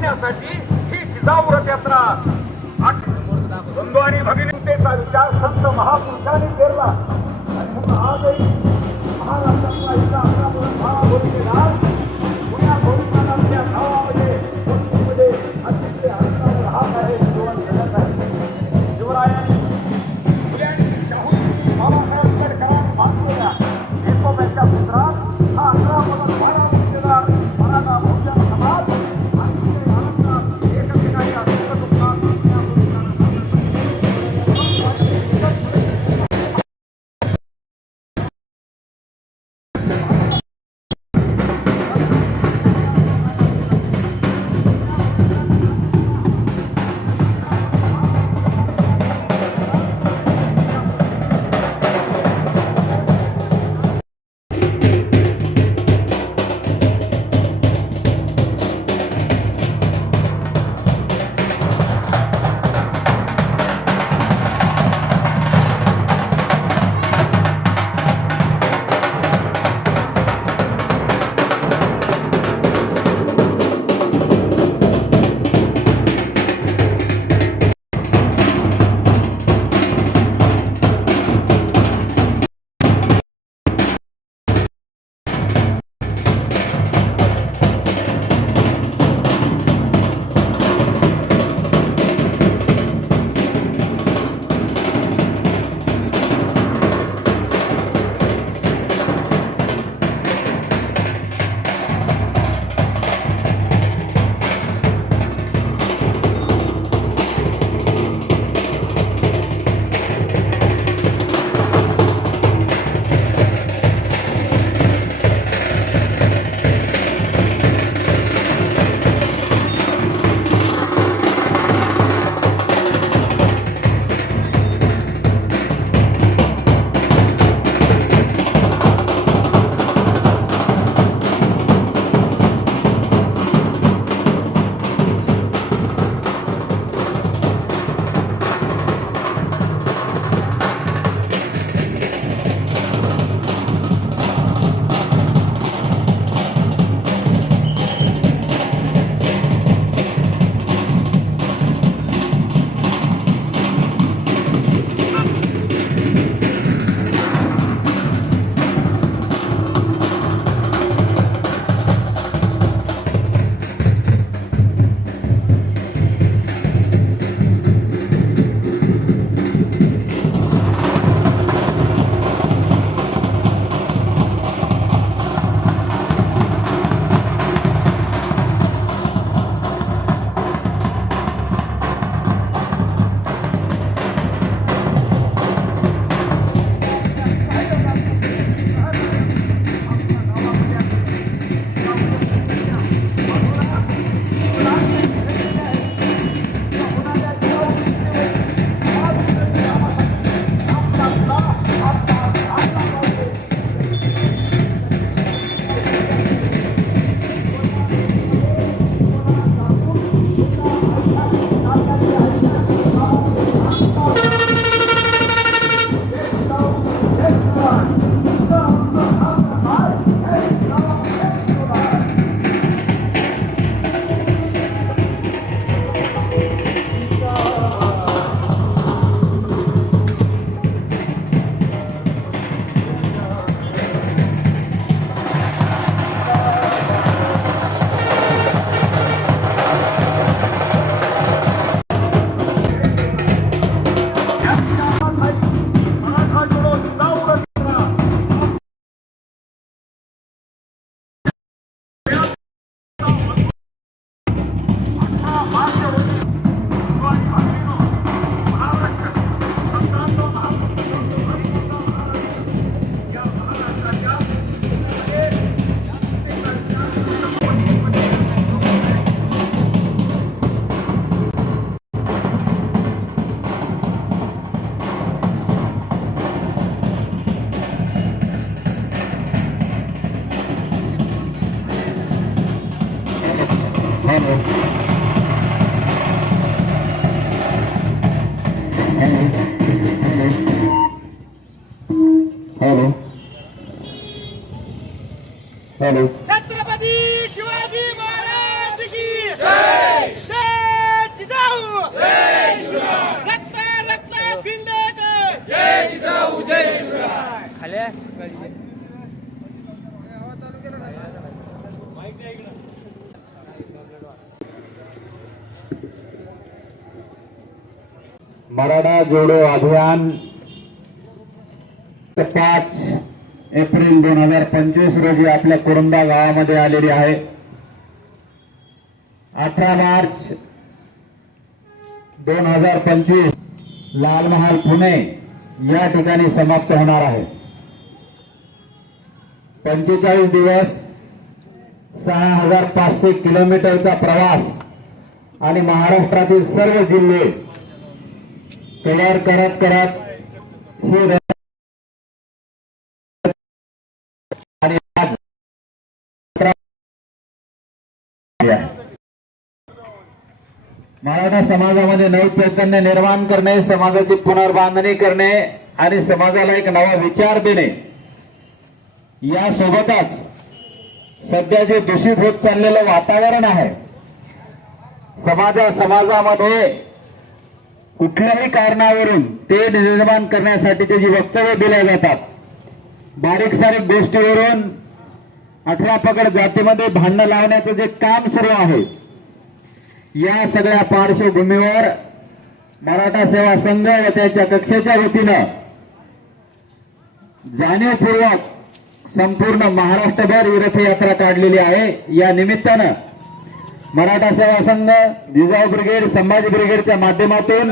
करण्यासाठी ही जिजाऊरथ यात्रा. बंधू आणि भगिनींचा विचार संत महापुरुषांनी केला. आणि महाराष्ट्रातला इथं आपला पुण्याभोर हॅलो हॅलो छत्रपती शिवाजी महाराज की जय! जिजाऊ! रक्त रक्त पिंड जय जिजाऊ जय खाल्या मराठा जोडो अभियान एप्रिल दोन हजार पंचवीस रोजी आपल्या कुरुंदा गावामध्ये आलेली आहे. अठरा मार्च दोन हजार पंचवीस लालमहाल पुणे या ठिकाणी समाप्त होणार आहे. पंचेचाळीस दिवस सहा हजार पाचशे किलोमीटरचा प्रवास आणि महाराष्ट्रातील सर्व जिल्हे कव्हर करत करत ही मराठा समाजामध्ये नव चैतन्य निर्माण करणे समाजाची पुनर्बांधणी करणे आणि समाजाला एक नवा विचार देणे. यासोबतच सध्या जे दूषित होत चाललेलं वातावरण आहे समाजा समाजामध्ये कुठल्याही कारणावरून ते निर्माण करण्यासाठी त्याची वक्तव्य दिल्या जातात. बारीक सारीक गोष्टीवरून अठरा पकड जातीमध्ये भांडणं लावण्याचं जे काम सुरू आहे या सगळ्या पार्श्वभूमीवर मराठा सेवा संघ व त्याच्या कक्षेच्या वतीनं जाणीवपूर्वक संपूर्ण महाराष्ट्रभर रथयात्रा काढलेली आहे. या निमित्तानं मराठा सेवा संघ जिजाऊ ब्रिगेड संभाजी ब्रिगेडच्या माध्यमातून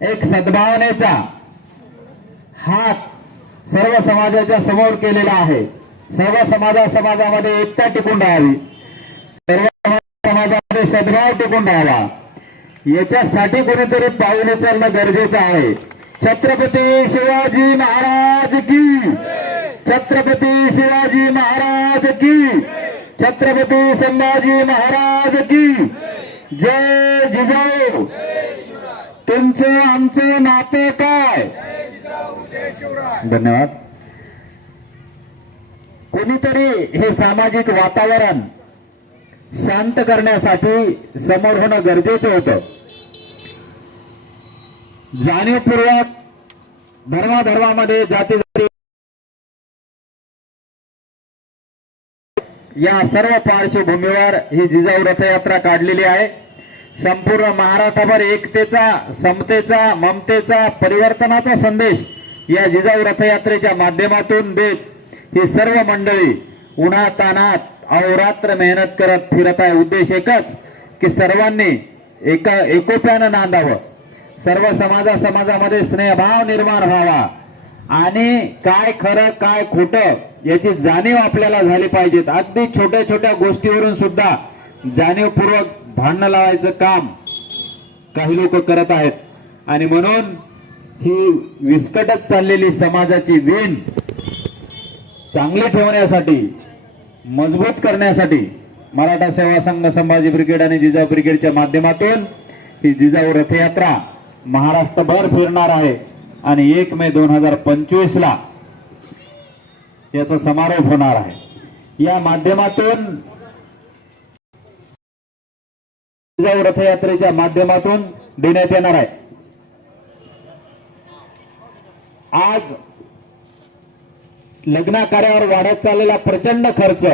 एक सद्भावनेचा हात सर्व समाजाच्या समोर केलेला आहे. सर्व समाजा समाजामध्ये एकता टिकून राहावी. समाजामध्ये सद्भाव टिकून राहावा याच्यासाठी कोणीतरी पाऊल उचलणं गरजेचं आहे. छत्रपती शिवाजी महाराज की. छत्रपती शिवाजी महाराज की. छत्रपती संभाजी महाराज की. जय जिजाऊ. तुमचं आमचं नाते काय? धन्यवाद. कोणीतरी हे सामाजिक वातावरण शांत करण्यासाठी समोर होणं गरजेचं होतं. जाणीवपूर्वक धर्माधर्मामध्ये जाती जाती या सर्व पार्श्वभूमीवर ही जिजाऊ रथयात्रा काढलेली आहे. संपूर्ण महाराष्ट्रभर एकतेचा समतेचा ममतेचा परिवर्तनाचा संदेश या जिजाऊ रथयात्रेच्या माध्यमातून देत ही सर्व मंडळी उन्हातानात अहोरात्र मेहनत करत फिरत आहे. उद्देश एकच की सर्वांनी एका एकोप्यानं नांदावं. सर्व समाजा समाजामध्ये स्नेहभाव निर्माण व्हावा. आणि काय खरं काय खोटं याची जाणीव आपल्याला झाली पाहिजेत. अगदी छोट्या छोट्या गोष्टीवरून सुद्धा जाणीवपूर्वक भांडणं लावायचं काम काही लोक करत आहेत. आणि म्हणून ही विस्कटत चाललेली समाजाची वीण चांगली ठेवण्यासाठी मजबूत करण्यासाठी मराठा सेवा संघ संभाजी ब्रिगेड आणि जिजाऊ ब्रिगेडच्या माध्यमातून ही जिजाऊ रथयात्रा महाराष्ट्रभर फिरणार आहे. आणि एक मे दोन हजार पंचवीस ला याचा समारोप होणार आहे. या माध्यमातून जिजाऊ रथयात्रेच्या माध्यमातून देण्यात येणार आहे. आज लग्नाकार्यावर वाढत चाललेला प्रचंड खर्च.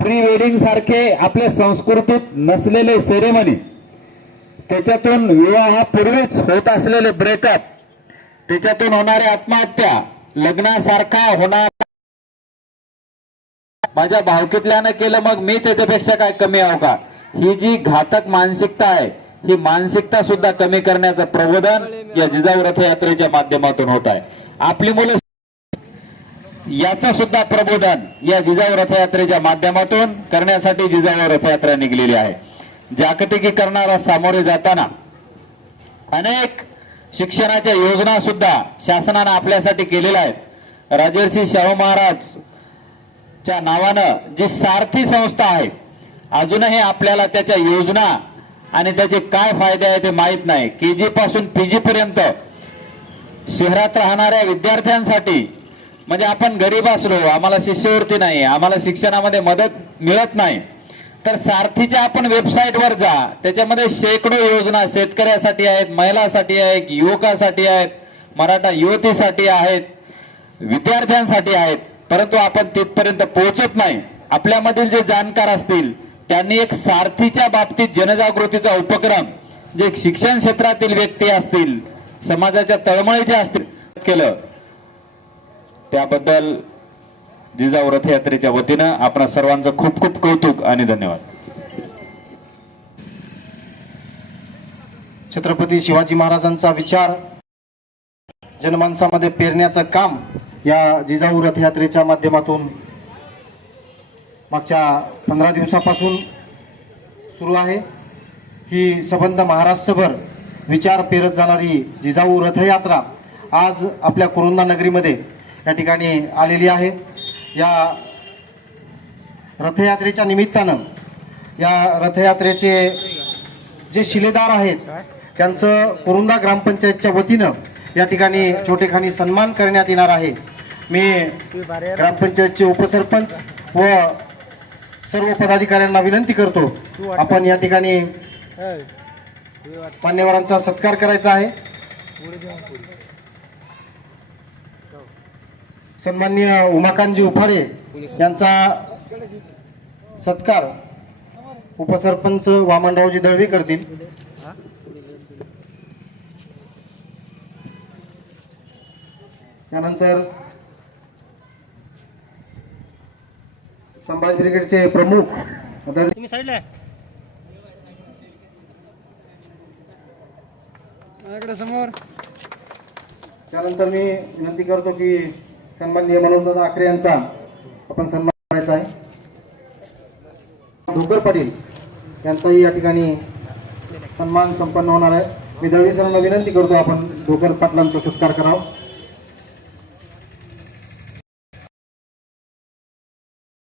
प्री वेडिंग सारखे आपल्या संस्कृतीत नसलेले सेरेमनी त्याच्यातून विवाहापूर्वीच होत असलेले ब्रेकअप त्याच्यातून होणाऱ्या आत्महत्या लग्नासारखा होणार. माझ्या भावकीतल्यानं केलं मग मी त्याच्यापेक्षा काय कमी आहो का? ही जी घातक मानसिकता आहे ही मानसिकता सुद्धा कमी करण्याचं प्रबोधन या जिजाऊ रथयात्रेच्या माध्यमातून होत आहे. आपली मुलं याचं सुद्धा प्रबोधन या जिजाऊ रथयात्रेच्या माध्यमातून करण्यासाठी जिजाऊ रथयात्रा निघलेली आहे. जागतिकीकरणाला सामोरे जाताना अनेक शिक्षणाच्या योजना सुद्धा शासनानं आपल्यासाठी केलेल्या आहेत. राजर्षी शाहू महाराज च्या नावानं जी सारथी संस्था आहे अजूनही आपल्याला त्याच्या योजना आणि त्याचे काय फायदे आहे ते माहीत नाही. के जी पासून पीजी पर्यंत शहरात राहणाऱ्या विद्यार्थ्यांसाठी म्हणजे आपण गरीब असलो आम्हाला शिष्यवृत्ती नाही आम्हाला शिक्षणामध्ये मदत मिळत नाही. तर सारथीच्या आपण वेबसाईटवर जा त्याच्यामध्ये शेकडो योजना शेतकऱ्यासाठी आहेत महिलांसाठी आहेत युवकासाठी आहेत मराठा युवतीसाठी आहेत विद्यार्थ्यांसाठी आहेत परंतु आपण तिथपर्यंत पोहोचत नाही. आपल्यामधील जे जाणकार असतील त्यांनी एक सारथीच्या बाबतीत जनजागृतीचा उपक्रम जे शिक्षण क्षेत्रातील व्यक्ती असतील समाजाच्या तळमळीचे असतील केलं. त्याबद्दल जिजाऊ रथयात्रेच्या वतीनं आपणा सर्वांचं खूप खूप कौतुक आणि धन्यवाद. छत्रपती शिवाजी महाराजांचा विचार जनमानसामध्ये पेरण्याचं काम या जिजाऊ रथयात्रेच्या माध्यमातून मागच्या पंधरा दिवसापासून सुरू आहे. ही सबंध महाराष्ट्रभर विचार पेरत जाणारी जिजाऊ रथयात्रा आज आपल्या कुरुंदा नगरीमध्ये या ठिकाणी आलेली आहे. या रथयात्रेच्या निमित्तानं या रथयात्रेचे जे शिलेदार आहेत त्यांचं कुरुंदा ग्रामपंचायतच्या वतीनं या ठिकाणी छोटेखानी सन्मान करण्यात येणार आहे. मी ग्रामपंचायतचे उपसरपंच व सर्व पदाधिकाऱ्यांना विनंती करतो आपण या ठिकाणी मान्यवरांचा सत्कार करायचा आहे. सन्मान्य उमाकांतजी उफाडे यांचा सत्कार उपसरपंच वामनरावजी दळवी करतील. त्यानंतर संभाजी ब्रिगेडचे प्रमुख समोर. त्यानंतर मी विनंती करतो की सन्माननीय मनोजदादा आखरे यांचा आपण सन्मान करायचा आहे. धोकर पाटील यांचाही या ठिकाणी सन्मान संपन्न होणार आहे. मी दळवी सरांना विनंती करतो आपण धोकर पाटलांचा सत्कार करावा.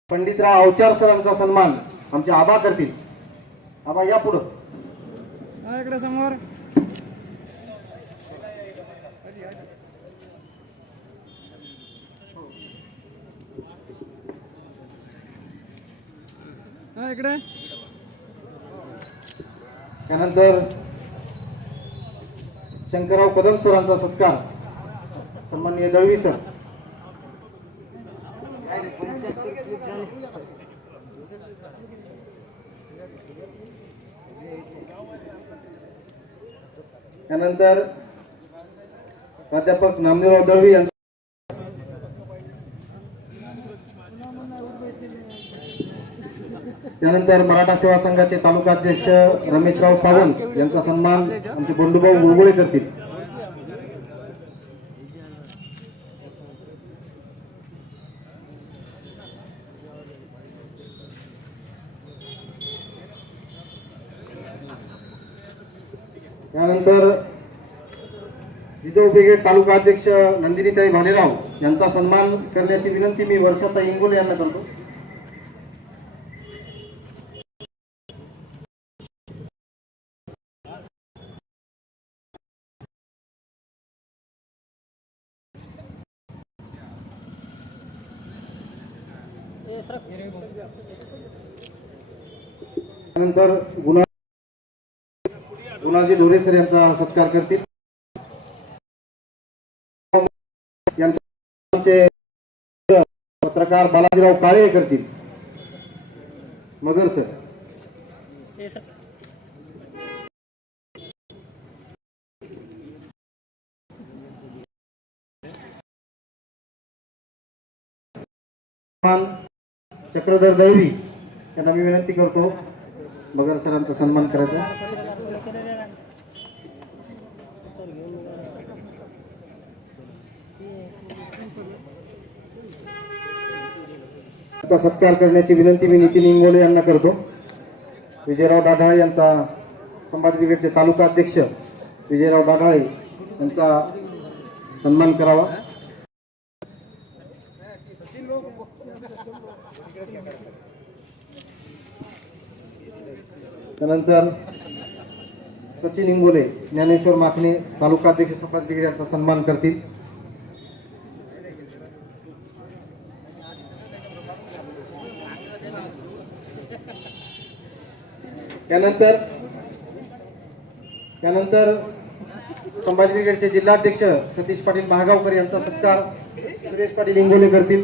पंडितराव अवचार सरांचा सन्मान आमचे आबा करतील. आबा या पुढं. समोर. हा इकडे. त्यानंतर शंकरराव कदम सरांचा सत्कार. सन्माननीय दळवी सर. त्यानंतर प्राध्यापक नामदेवराव दळवी यांचा त्यानंतर मराठा सेवा संघाचे तालुका अध्यक्ष रमेशराव सावंत यांचा सन्मान आमचे बंडूभाऊ गुळगुळे करतील. त्यानंतर जिजाऊ ब्रिगेड तालुका अध्यक्ष नंदिनीताई भालेराव यांचा सन्मान करण्याची विनंती मी वर्षाचा इंगोले यांना करतो. त्यानंतर गुणा गुणाजी ढोरे सर यांचा सत्कार करतील. यांचे पत्रकार बालाजीराव काळे करतील. मगर सर हे सर. चक्रधर दैवी यांना मी विनंती करतो मगर सरांचा सन्मान करायचा. चा सत्कार करण्याची विनंती मी नितीन इंगोले यांना करतो. विजयराव डाढाळे यांचा संभाजी ब्रिगेडचे तालुका अध्यक्ष विजयराव डाढाळे यांचा सन्मान करावा. त्यानंतर सचिन इंगोले ज्ञानेश्वर माखणे तालुका अध्यक्ष यांचा सन्मान करतील. त्यानंतर त्यानंतर संभाजी ब्रिगेडचे जिल्हाध्यक्ष सतीश पाटील महागावकर यांचा सत्कार. सुरेश पाटील इंगोले करतील.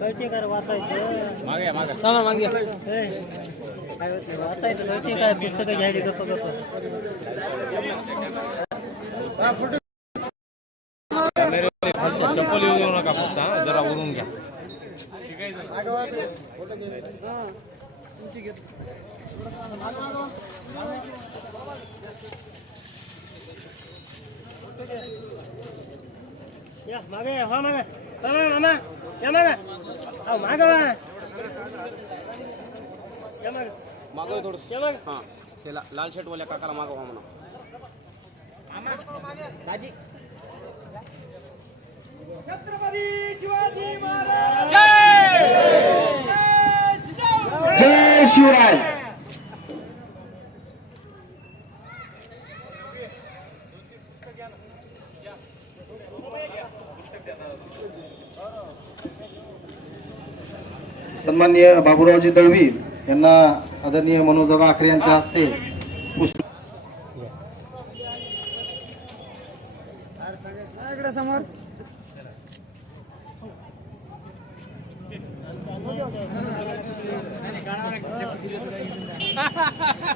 कळते काय वाचायचं. मागे मागे. मागे. काय होते वाचायचं काय पुस्तकं घ्यायची गप्प गप्प. मागे या, हो मागे मामा मामा या मागे अहो मागे वा या मागे मागव थोडं या मागे हा ते ला- लाल शर्ट वाल्या काकाला मागवा म्हणा जय शिवराय! सन्माननीय बाबूरावजी दळवी यांना आदरणीय मनोजदादा आखरे यांच्या हस्ते समोर. Ha ha!